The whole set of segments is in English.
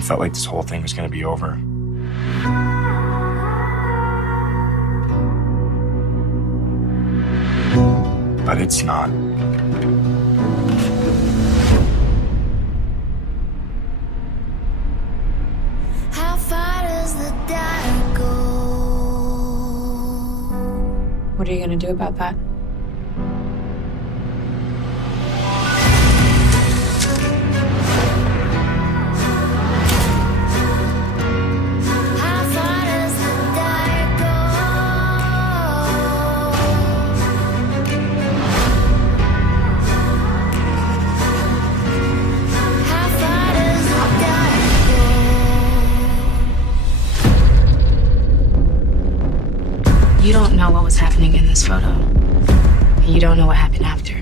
It felt like this whole thing was going to be over. But it's not. How far does the dark go? What are you gonna do about that? How far does the dark go? How far does the dark go? You don't know what was happening in this photo. You don't know what happened after.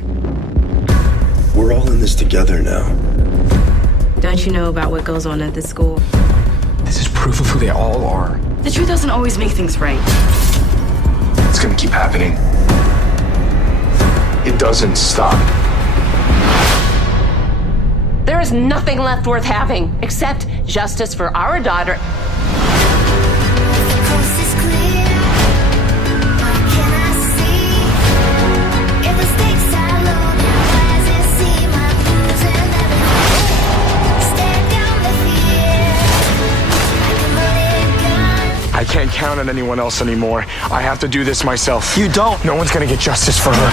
We're all in this together now. Don't you know about what goes on at this school? This is proof of who they all are. The truth doesn't always make things right. It's going to keep happening. It doesn't stop. There is nothing left worth having except justice for our daughter. The coast is clear. What can I see? If the stakes are low, now why does it seem I'm losing everything? Stare down the fear. Like a loaded gun. I can't count on anyone else anymore. I have to do this myself. You don't. No one's going to get justice for her.